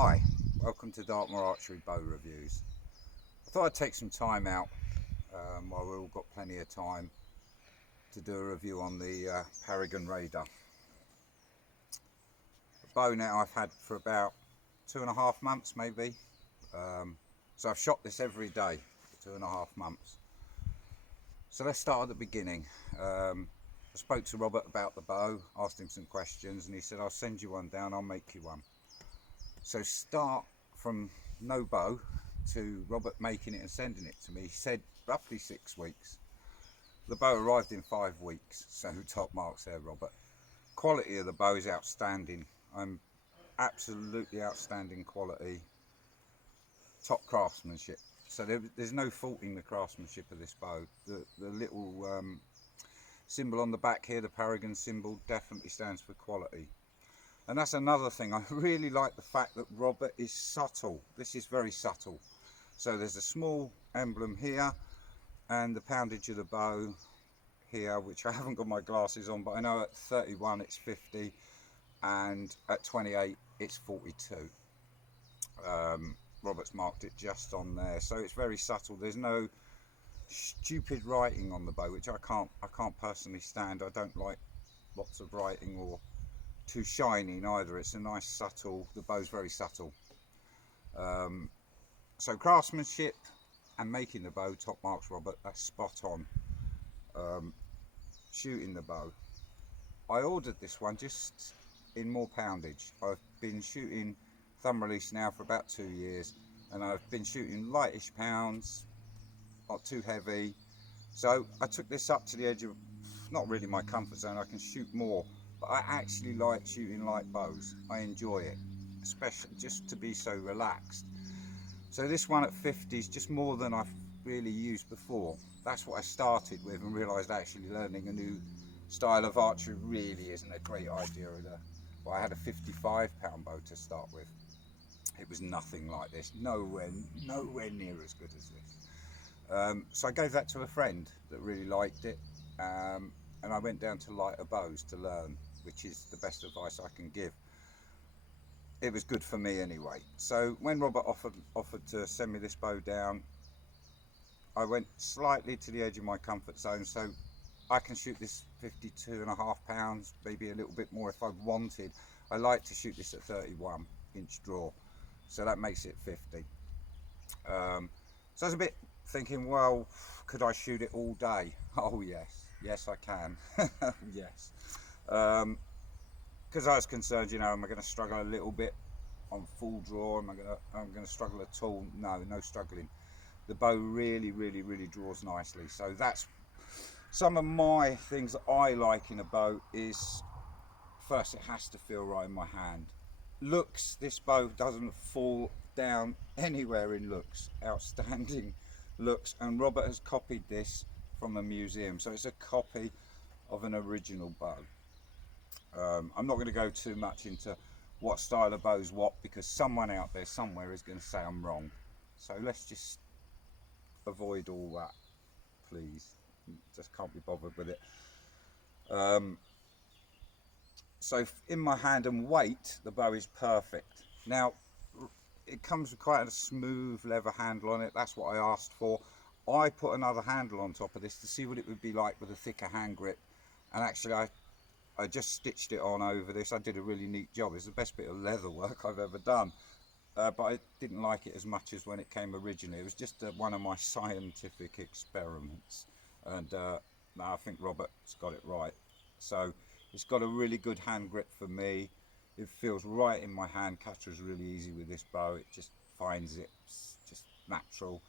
Hi, welcome to Dartmoor Archery Bow Reviews. I thought I'd take some time out while we've all got plenty of time to do a review on the Paragon Raider. The bow now I've had for about 2.5 months maybe, so I've shot this every day for 2.5 months. So let's start at the beginning. I spoke to Robert about the bow, asked him some questions, and he said, I'll send you one down, I'll make you one. So start from no bow to Robert making it and sending it to me. He said roughly 6 weeks. The bow arrived in 5 weeks, so top marks there, Robert. Quality of the bow is outstanding. I'm absolutely outstanding quality, top craftsmanship. So there's no faulting the craftsmanship of this bow. The little symbol on the back here, the Paragon symbol, definitely stands for quality. And that's another thing, I really like the fact that Robert is subtle. This is very subtle. So there's a small emblem here and the poundage of the bow here, which I haven't got my glasses on, but I know at 31 it's 50 and at 28 it's 42. Robert's marked it just on there, so it's very subtle. There's no stupid writing on the bow, which I can't personally stand. I don't like lots of writing or too shiny either. It's a nice subtle, the bow's very subtle. So craftsmanship and making the bow, top marks Robert, that's spot on. Shooting the bow, I ordered this one just in more poundage. I've been shooting thumb release now for about 2 years, and I've been shooting lightish pounds, not too heavy. So I took this up to the edge of, not really my comfort zone, I can shoot more, but I actually like shooting light bows. I enjoy it, especially just to be so relaxed. So this one at 50 is just more than I've really used before. That's what I started with and realised actually learning a new style of archery really isn't a great idea either. Well, I had a 55-pound bow to start with. It was nothing like this, nowhere near as good as this. So I gave that to a friend that really liked it, and I went down to lighter bows to learn, which is the best advice I can give. It was good for me anyway. So when Robert offered to send me this bow down, I went slightly to the edge of my comfort zone, so I can shoot this 52.5 pounds, maybe a little bit more if I wanted. I like to shoot this at 31-inch draw, so that makes it 50. So I was a bit thinking, well, could I shoot it all day? Oh yes I can. Yes, because I was concerned, you know, am I going to struggle a little bit on full draw? Am I going to struggle at all? No struggling. The bow really draws nicely. So that's some of my things that I like in a bow. Is first, it has to feel right in my hand. Looks, this bow doesn't fall down anywhere in looks. Outstanding looks, and Robert has copied this from a museum, so it's a copy of an original bow. I'm not going to go too much into what style of bow is what, because someone out there somewhere is going to say I'm wrong. So let's just avoid all that, please. Just can't be bothered with it. So in my hand and weight, the bow is perfect. Now it comes with quite a smooth leather handle on it. That's what I asked for. I put another handle on top of this to see what it would be like with a thicker hand grip, and actually I just stitched it on over this. I did a really neat job. It's the best bit of leather work I've ever done, but I didn't like it as much as when it came originally. It was just one of my scientific experiments, and no, I think Robert's got it right. So it's got a really good hand grip for me. It feels right in my hand. Capture is really easy with this bow. It just finds it, it's just natural.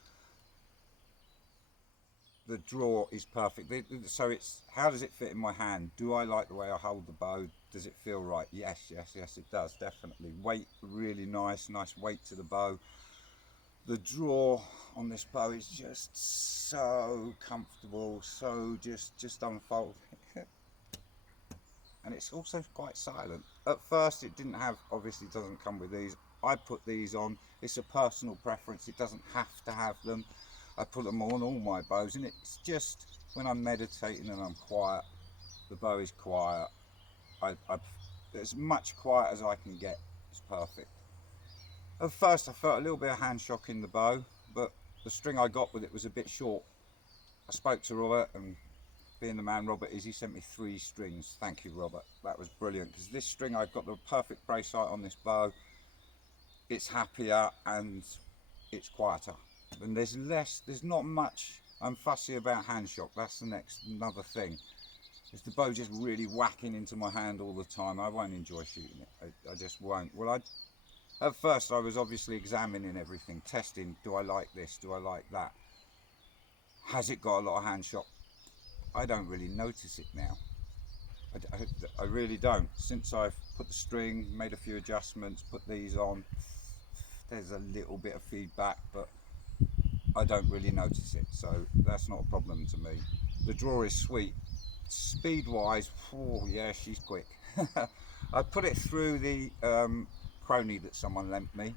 The draw is perfect. So it's, how does it fit in my hand? Do I like the way I hold the bow? Does it feel right? Yes it does, definitely. Weight, really nice weight to the bow. The draw on this bow is just so comfortable, so just unfold. And it's also quite silent. At first it didn't have, obviously it doesn't come with these. I put these on, it's a personal preference, it doesn't have to have them. I put them on all my bows, and it's just when I'm meditating and I'm quiet, the bow is quiet. As much quiet as I can get. It's perfect. At first I felt a little bit of hand shock in the bow, but the string I got with it was a bit short. I spoke to Robert, and being the man Robert is, he sent me 3 strings. Thank you, Robert. That was brilliant, because this string, I've got the perfect brace height on this bow. It's happier and it's quieter. And there's not much I'm fussy about hand shock. That's another thing. Is the bow just really whacking into my hand all the time? I won't enjoy shooting it. I just won't. Well, at first I was obviously examining everything, testing, do I like this, do I like that? Has it got a lot of hand shock? I don't really notice it now. I really don't. Since I've put the string, made a few adjustments, put these on, there's a little bit of feedback, but I don't really notice it, so that's not a problem to me. The draw is sweet. Speed wise, oh yeah, she's quick. I put it through the crony that someone lent me.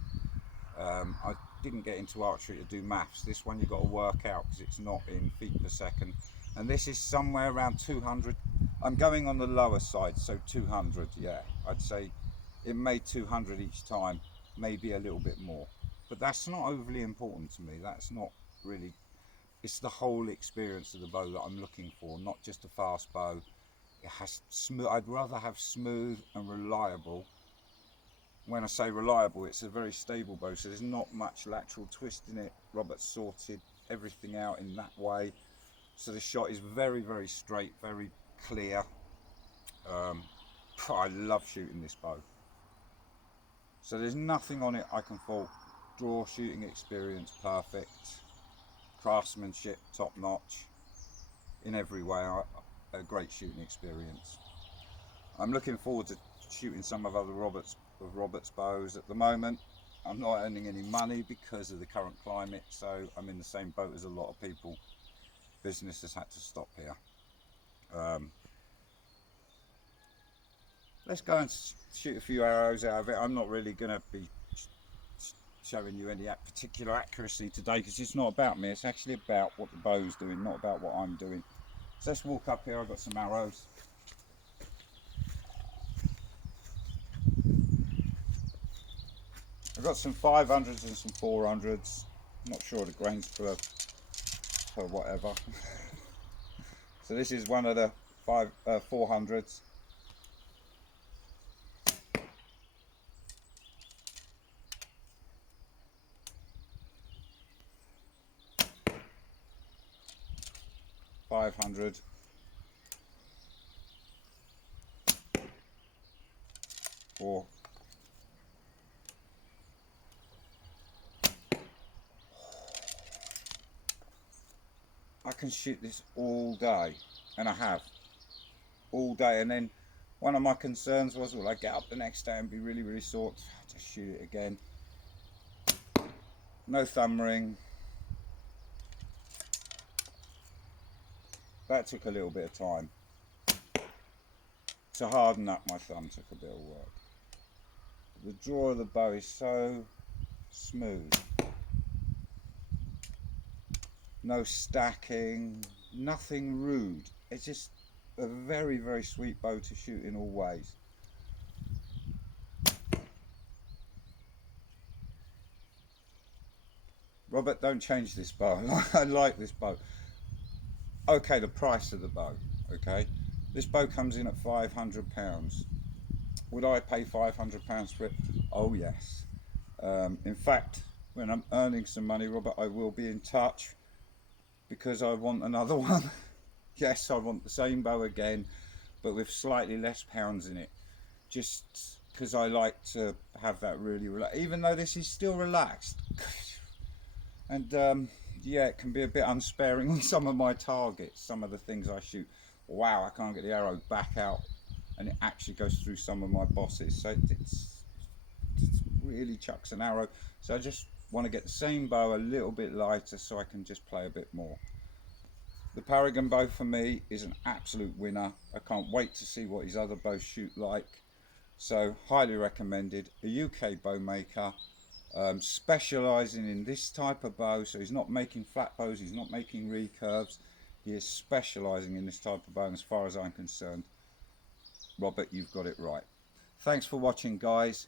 I didn't get into archery to do maths. This one you've got to work out because it's not in feet per second. And this is somewhere around 200. I'm going on the lower side, so 200, yeah. I'd say it made 200 each time, maybe a little bit more. But that's not overly important to me. That's not really, it's the whole experience of the bow that I'm looking for, not just a fast bow. It has smooth, I'd rather have smooth and reliable. When I say reliable, it's a very stable bow, so there's not much lateral twist in it. Robert's sorted everything out in that way, so the shot is very, very straight, very clear. I love shooting this bow, so there's nothing on it I can fault. Draw, shooting experience, perfect. Craftsmanship, top notch. In every way, a great shooting experience. I'm looking forward to shooting some of Robert's bows. At the moment I'm not earning any money because of the current climate, so I'm in the same boat as a lot of people. Business has had to stop here. Let's go and shoot a few arrows out of it. I'm not really going to be showing you any particular accuracy today because it's not about me, it's actually about what the bow's doing, not about what I'm doing. So let's walk up here. I've got some arrows. I've got some 500s and some 400s. I'm not sure the grains per whatever. So this is one of the 400s. $500. Or I can shoot this all day, and I have all day. And then one of my concerns was, will I get up the next day and be really, really sore? Just shoot it again. No thumb ring. That took a little bit of time. To harden up my thumb took a bit of work. The draw of the bow is so smooth. No stacking, nothing rude. It's just a very, very sweet bow to shoot in all ways. Robert, don't change this bow. I like this bow. Okay, the price of the bow. Okay, this bow comes in at £500. Would I pay £500 for it? Oh yes. In fact, when I'm earning some money, Robert, I will be in touch because I want another one. Yes, I want the same bow again, but with slightly less pounds in it. Just because I like to have that really relaxed, even though this is still relaxed. And yeah, it can be a bit unsparing on some of my targets, some of the things I shoot. Wow, I can't get the arrow back out, and it actually goes through some of my bosses, so it's really chucks an arrow. So I just want to get the same bow a little bit lighter so I can just play a bit more. The Paragon bow for me is an absolute winner. I can't wait to see what his other bows shoot like. So highly recommended. A UK bow maker, specialising in this type of bow. So he's not making flat bows, he's not making recurves. He is specialising in this type of bow, and as far as I'm concerned, Robert, you've got it right. Thanks for watching, guys.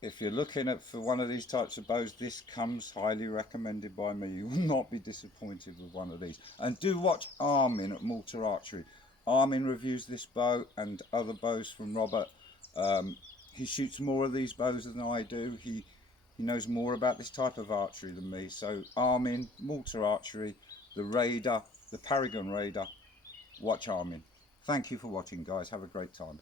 if you're looking at for one of these types of bows, this comes highly recommended by me. You will not be disappointed with one of these. And do watch Armin at Malta Archery. Armin reviews this bow and other bows from Robert. He shoots more of these bows than I do. He knows more about this type of archery than me. So Armin, Malta Archery, the Raider, the Paragon Raider. Watch Armin. Thank you for watching, guys. Have a great time.